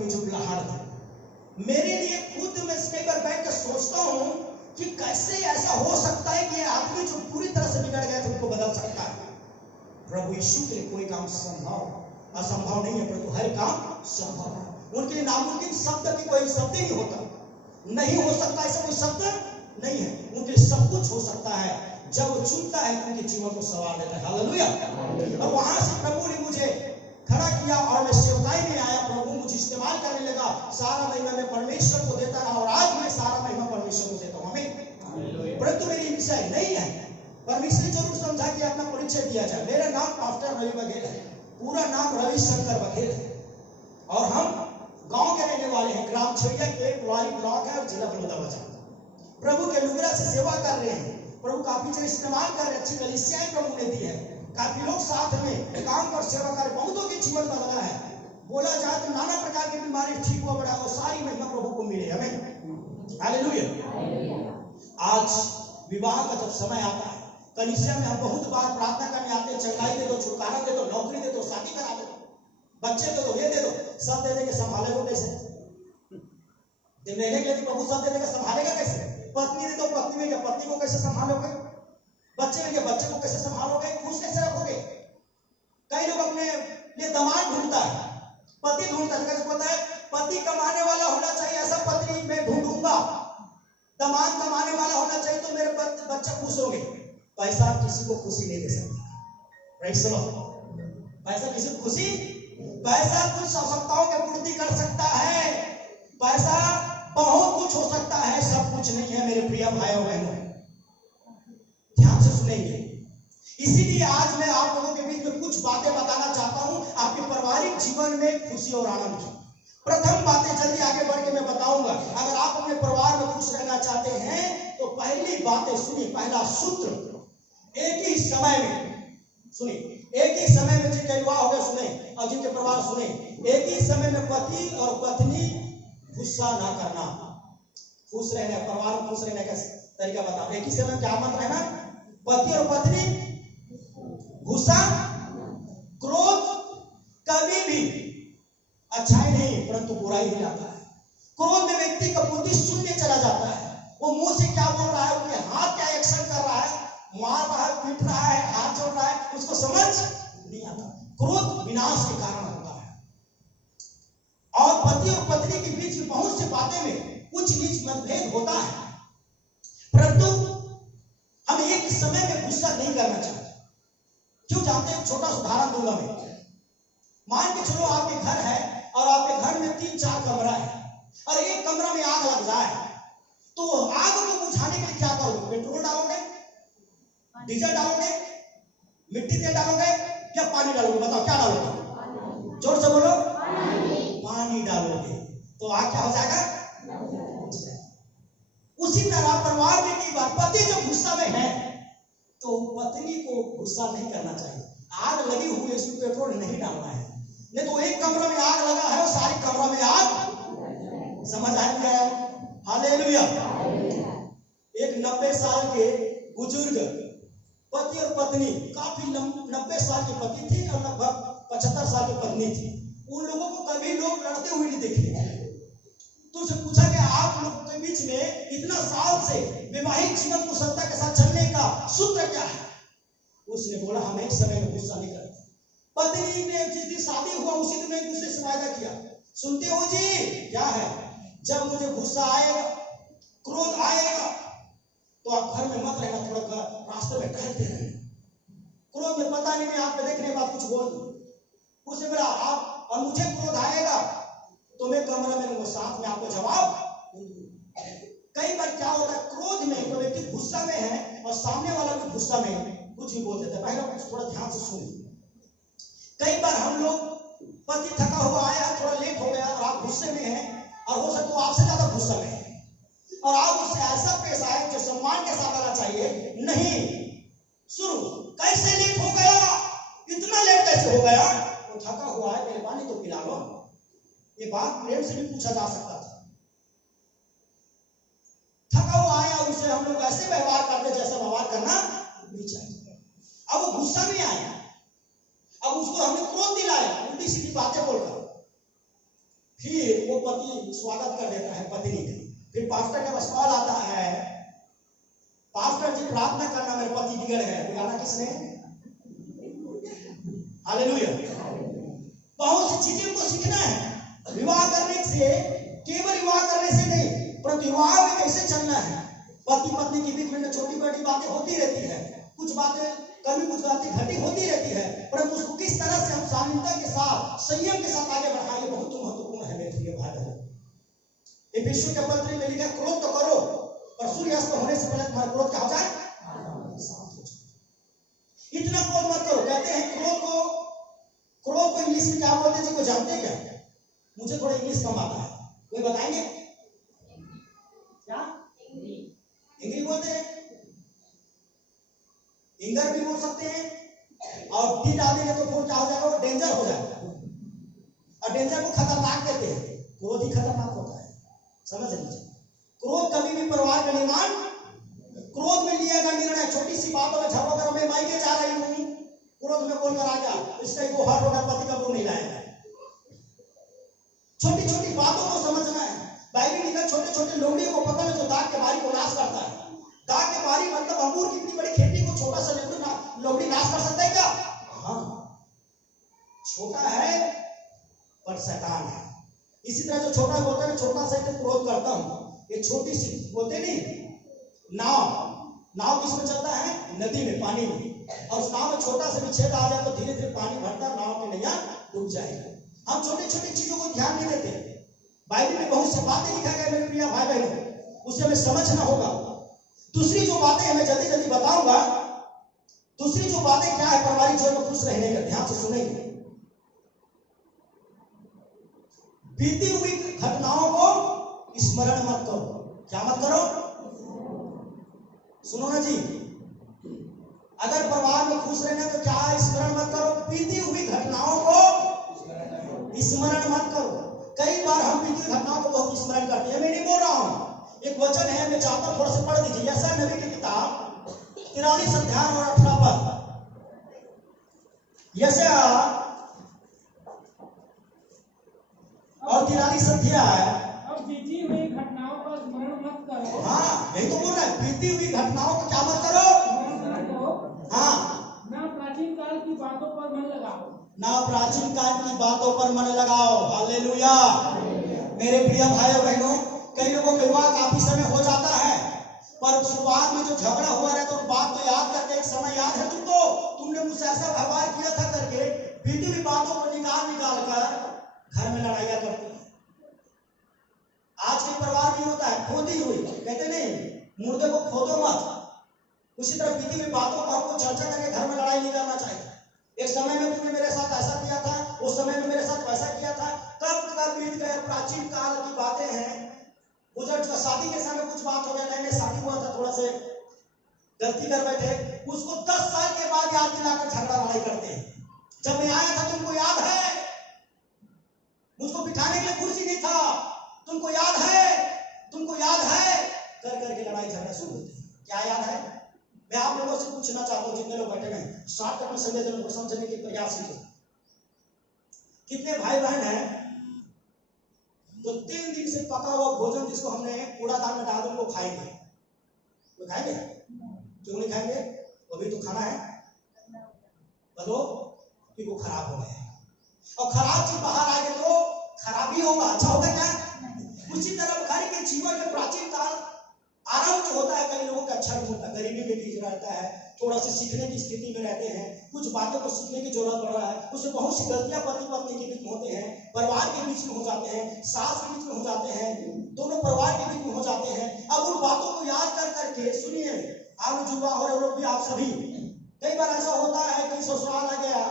मुझे बुलाहट दे। मेरे लिए खुद मैं कई बार बैठ कर सोचता हूँ कि कैसे ऐसा हो सकता है कि ये आदमी जो पूरी तरह से बिगड़ गया था उनको बदल सकता है। प्रभु यीशु के लिए कोई काम असंभव नहीं है, परंतु हर काम संभव है। उनके लिए नामुमकिन शब्द की कोई शब्द नहीं होता, नहीं हो सकता ऐसा कोई शब्द नहीं है। उनके लिए सब कुछ हो सकता है जब वो चुनता है, उनके जीवन को संवार देता है। हालेलुया। और वहां से प्रभु ने मुझे खड़ा किया और मैं सेवकाई में आया। प्रभु मुझे इस्तेमाल करने लगा। सारा महिमा मैं परमेश्वर को देता रहा और आज मैं सारा महिमा परमेश्वर को देता हूँ। आमीन। परंतु मेरी इच्छा नहीं है, परमेश्वर ने जरूर समझा कि अपना परिचय दिया जाए। मेरा नाम पास्टर रवि बघेल है, पूरा नाम रविशंकर बघेल है और हम गांव के रहने वाले हैं। ग्राम छड़िया के पुरानी ब्लॉक है और जिला बलौदाबाजार। प्रभु के अनुग्रह से सेवा कर रहे हैं। प्रभु काफी जगह इस्तेमाल कर रहे हैं, अच्छी कलीसियाएं प्रभु ने दी है, काफी लोग साथ में काम कर सेवा कर, बहुतों के जीवन बदला है। बोला जाए तो नाना प्रकार की बीमारी ठीक हुआ बड़ा, वो सारी महिमा प्रभु को मिले। हमें हालेलुया। आज विवाह का जब समय आता है, कलीसिया में हम बहुत बार प्रार्थना करने आते हैं, चंगाई दे दो, छुटकारा दे दो, नौकरी दे दो, शादी करा दो, बच्चे दे दो, ये दे दो। सब दे देंगे, संभाले को कैसे? देने के लिए प्रभु सब दे देगा, संभालेगा कैसे? पत्नी दे दो, पत्नी में पत्नी को कैसे संभालोगे? बच्चे में बच्चे को कैसे संभालोगे? खुश कैसे रखोगे? कई लोग अपने लिए दामाद ढूंढता है, पति ढूंढता है, कैसे पता है? पति कमाने वाला होना चाहिए, ऐसा पत्नी मैं ढूंढूंगा। दामाद कमाने वाला होना चाहिए तो मेरे बच्चे खुश होंगे। पैसा किसी को खुशी नहीं दे सकता। राइट सुनो, पैसा किसी को खुशी, पैसा कुछ आवश्यकताओं की पूर्ति कर सकता है, पैसा बहुत कुछ हो सकता है, सब कुछ नहीं है मेरे प्रिय भाइयों बहनों। ध्यान से सुनेंगे। इसीलिए आज मैं आप लोगों के बीच में कुछ बातें बताना चाहता हूं आपके पारिवारिक जीवन में खुशी और आनंद की। प्रथम बातें जल्दी आगे बढ़ के मैं बताऊंगा। अगर आप अपने परिवार में खुश रहना चाहते हैं तो पहली बातें सुनिए। पहला सूत्र, एक ही समय में सुनिए, एक ही समय में जिनके विवाह हो गए सुने और जिनके परिवार सुने, एक ही समय में पति और पत्नी गुस्सा ना करना। खुश रहना, परिवार में खुश रहने का तरीका बताओ। एक ही समय में क्या मत रहना? पति और पत्नी गुस्सा, क्रोध कभी भी अच्छाई नहीं परंतु बुराई ही लाता है। क्रोध में व्यक्ति का बुद्धि शून्य चला जाता है। वो मुंह से क्या बोल रहा है, उसके हाथ क्या एक्शन कर रहा है, मार रहा है, पीट रहा है, हाथ जोड़ रहा है, उसको समझ नहीं आता। क्रोध विनाश के कारण होता है। और पति और पत्नी के बीच बहुत सी बातें में उच्च नीच मतभेद होता है, परंतु हम एक समय में गुस्सा नहीं करना चाहते। क्यों चाहते हैं? छोटा उदाहरण दूंगा मैं। मान के चलो आपके घर है और आपके घर में 3-4 कमरा है और एक कमरा में आग लग जाए तो आग को बुझाने के लिए क्या करोगे? पेट्रोल डालोगे, डीजल डालोगे, मिट्टी तेल डालोगे या पानी डालोगे? बताओ क्या डालोगे? जोर से बोलो। पानी डालोगे तो आग क्या हो जाएगा? उसी तरह परिवार में कई बार पति जब गुस्सा में है तो पत्नी को गुस्सा नहीं करना चाहिए। आग लगी हुई है, इसमें पेट्रोल नहीं डालना है, नहीं तो एक कमरा में आग लगा है और सारी कमरा में आग। समझ आया? हालेलुया। एक 90 साल के बुजुर्ग पति और पत्नी, काफी 90 साल के पति थे और लगभग 75 साल की पत्नी थी। उन लोगों को कभी लोग लड़ते हुए नहीं देखे। तो उससे पूछा कि आप लोग के बीच में इतना साल से वैवाहिक जीवन कुशलता के साथ चलने का सूत्र क्या है? उसने बोला हम एक समय में गुस्सा नहीं करते। पत्नी ने जिस दिन शादी हुआ उसी दिन एक दूसरे से वायदा किया, सुनते हो जी? क्या है? जब मुझे गुस्सा आएगा, क्रोध आएगा तो आप घर में मत रहना, थोड़ा रास्ते में टहलते रहना। क्रोध में पता नहीं मैं आप पे देखने के बाद कुछ बोल दूं। उसने बोला आप और मुझे क्रोध आएगा तो मैं कमरा में रहूंगा, साथ में आपको जवाब। कई बार क्या होता है, क्रोध में कोई व्यक्ति गुस्सा में है और सामने वाला भी गुस्सा में कुछ भी बोल देता है। पहले कुछ थोड़ा ध्यान से सुनिए। कई बार हम लोग, पति थका हुआ आया, थोड़ा लेट हो गया और आप गुस्से में हैं और हो सकता है आपसे ज्यादा गुस्सा में है और आप उससे ऐसा पेश आए जो सम्मान के साथ आना चाहिए, नहीं शुरू कैसे लेट हो गया, इतना लेट कैसे हो गया? वो थका हुआ है, मेरे पानी तो पिला लो। ये बात प्रेम से भी पूछा जा सकता था। थका हुआ आया, उसे हम लोग ऐसे व्यवहार करते जैसा व्यवहार करना नहीं चाहिए। अब वो गुस्सा में आया, अब उसको हमने क्रोध दिलाया उल्टी सीधी बातें बोलकर, फिर वो पति स्वागत कर देता है पत्नी का। फिर पास्टर के पास कॉल आता है, पास्टर जी प्रार्थना करना, मेरे पति बिगड़ गए। बिगाड़ा किसने? हालेलुया। बहुत सी चीजें को सीखना है। विवाह करने से, केवल विवाह करने से नहीं, परंतु विवाह में कैसे चलना है। पति पत्नी के बीच में छोटी बड़ी बातें होती रहती है, कुछ बातें कभी कुछ बातें घटी होती रहती है, परंतु उसको किस तरह से हम शालीनता के साथ, संयम के साथ आगे बढ़ाएं, बहुत महत्वपूर्ण है मेरे प्रिय भाई बहन। इफिसियों के पत्र में लिखा, क्रोध तो करो पर सूर्यास्त होने से पहले तुम्हारा क्रोध क्या हो जाए? शांत हो जाए। इतना क्रोध मत करो। कहते हैं क्रोध को इंग्लिश में क्या बोलते हैं? जी को जानते हैं क्या? मुझे थोड़ा इंग्लिश कम आता है, कोई बताएंगे क्या? इंग्लिश बोलते हैं, इंगर भी बोल सकते हैं, और डी डाल देंगे तो फिर क्या हो जाएगा? वो डेंजर हो जाएगा। और डेंजर को खतरनाक कहते हैं। क्रोध ही खतरनाक होता है, समझ लीजिए। क्रोध कभी भी परिवार का निर्माण, क्रोध में लिया गया निर्णय, छोटी सी बातों में झगड़ा करो, मैं मायके जा रही हूँ, क्रोध में बोलकर आ गया, इसका वो हर्ट होकर पति का मुंह नहीं लाएगा। छोटी छोटी बातों को समझना है। बाइबल लिखा, छोटे छोटे लोमड़ियों को पकड़ जो दाग के बारी को नाश करता है। दाग के बारी मतलब अंगूर की इतनी बड़ी खेती को छोटा सा लोमड़ी नाश कर सकता है क्या? हाँ, छोटा है पर शैतान है। इसी तरह जो छोटा होता है, छोटा सा क्रोध करता हूं, ये छोटी सी बोलते नहीं, नाव किसमें चलता है? नदी में, पानी में। और उस नाव में छोटा सा भी छेद आ जाए तो धीरे धीरे पानी भरता, नाव की नैया डूब जाएगी। हम छोटी छोटी चीजों को ध्यान नहीं देते। बाइबल में बहुत सी बातें लिखा गया मेरे प्रिय भाई बहनों, उसे हमें समझना होगा। दूसरी जो बातें हमें जल्दी जल्दी बताऊंगा, दूसरी जो बातें क्या है पारिवारिक जीवन में खुश रहने का, ध्यान से सुनेंगे। बीती हुई घटनाओं को स्मरण मत करो। क्या मत करो? सुनो ना जी, अगर परिवार में खुश रहना तो क्या स्मरण मत करो? बीती हुई घटनाओं को स्मरण मत करो। कई बार हम बीती घटनाओं को बहुत स्मरण करते हैं। मैं नहीं बोल रहा हूं, एक वचन है, मैं चाहता हूं थोड़ा सा पढ़ दीजिए। यशायाह नबी की किताब 43 अध्याय और 18 पद। यशायाह और 43 अध्याय। अब बीती हुई घटनाओं का स्मरण मत करो। हाँ, यही तो बोल रहा है, बीती हुई घटनाओं को क्या मत करो? स्मरण करो। हाँ, ना प्राचीन काल की बातों पर मन लगाओ। ना प्राचीन काल की बातों पर मन लगाओ। हालेलुया। मेरे प्रिय भाइयों बहनों, कई लोगों के विवाह काफी समय हो जाता है, पर शुरुआत में जो झगड़ा हुआ रहता है, तो बात को याद करके, एक समय याद है तुमको, तुमने मुझसे ऐसा व्यवहार किया था करके, बीती हुई बातों को निकाल कर घर में लड़ाइयां करती है। आज के परिवार में होता है, खोदी हुई, कहते नहीं मुर्दे को खोदो मत। उसी तरह बीती हुई बातों को हमको चर्चा करके घर में लड़ाई नहीं करना चाहिए। एक समय में तुमने मेरे साथ ऐसा किया था, उस समय में मेरे साथ वैसा किया था, कब बीत गए, प्राचीन काल की बातें हैं। गुजर चुका, शादी के समय कुछ बात हो गया, नए शादी हुआ था, थोड़ा से गलती कर बैठे, उसको 10 साल के बाद याद दिलाकर झगड़ा लड़ाई करते हैं। जब मैं आया था तुमको याद है, मुझको बिठाने के लिए कुर्सी नहीं था, तुमको याद है, तुमको याद है, कर करके लड़ाई झगड़ा शुरू होती है। क्या याद है? मैं आप लोगों से पूछना चाहता हूं, जितने लोग बैठे हैं, शॉर्टकट में संवेदन को समझने के प्रयास कीजिए। कितने भाई बहन हैं जो 3 दिन से पका हुआ भोजन जिसको हमने कूड़ादान में डाल दो खाएंगे? वो खाएंगे? क्यों नहीं खाएंगे? वो भी तो खाना है, बताओ, कि वो खराब हो गया। और खराब चीज बाहर आ गए तो खराबी होगा, अच्छा होगा क्या? उसी तरह बुखारी के जीवन में प्राचीन काल आरंभ जो होता है, कई लोगों का अच्छा नहीं होता, गरीबी में बीच रहता है, थोड़ा सी सीखने की स्थिति में रहते हैं, कुछ बातों को सीखने की जरूरत पड़ रहा है, उससे बहुत सी गलतियां पति पत्नी के बीच में होते हैं, परिवार के बीच में हो जाते हैं, सास के बीच में हो जाते हैं, दोनों परिवार के बीच में हो जाते हैं। अब उन बातों को याद कर करके सुनिए, आप जुड़वा हो रहे लोग भी, आप सभी, कई बार ऐसा होता है कि ससुराल आ गया,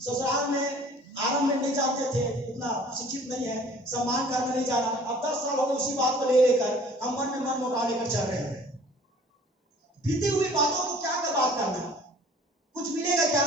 ससुराल में आरंभ में नहीं जाते थे, उतना शिक्षित नहीं है, सम्मान करने नहीं जाना, अब 10 साल हो गए उसी बात को ले लेकर हम मन में मन मुटा लेकर चल रहे हैं। बीती हुई बातों को क्या कर बात करना, कुछ मिलेगा क्या?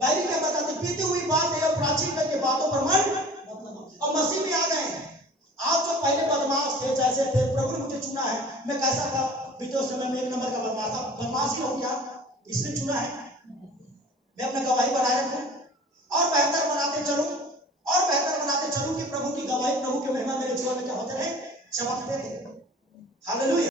बाइबल क्या बताते? बीती हुई बात है और प्राचीन काल की बातों पर मन मत लगाओ। अब मसीह में आ गए हैं, आप जो पहले बदमाश थे, जैसे थे, प्रभु ने मुझे चुना है, मैं कैसा था बीते समय में, 1 नंबर का बदमाश था, बदमाश ही हो क्या? इसने चुना है, मैं अपना गवाही बनाए रखूं और बेहतर बनाते चलूं और बेहतर चमकते थे। हालेलुया।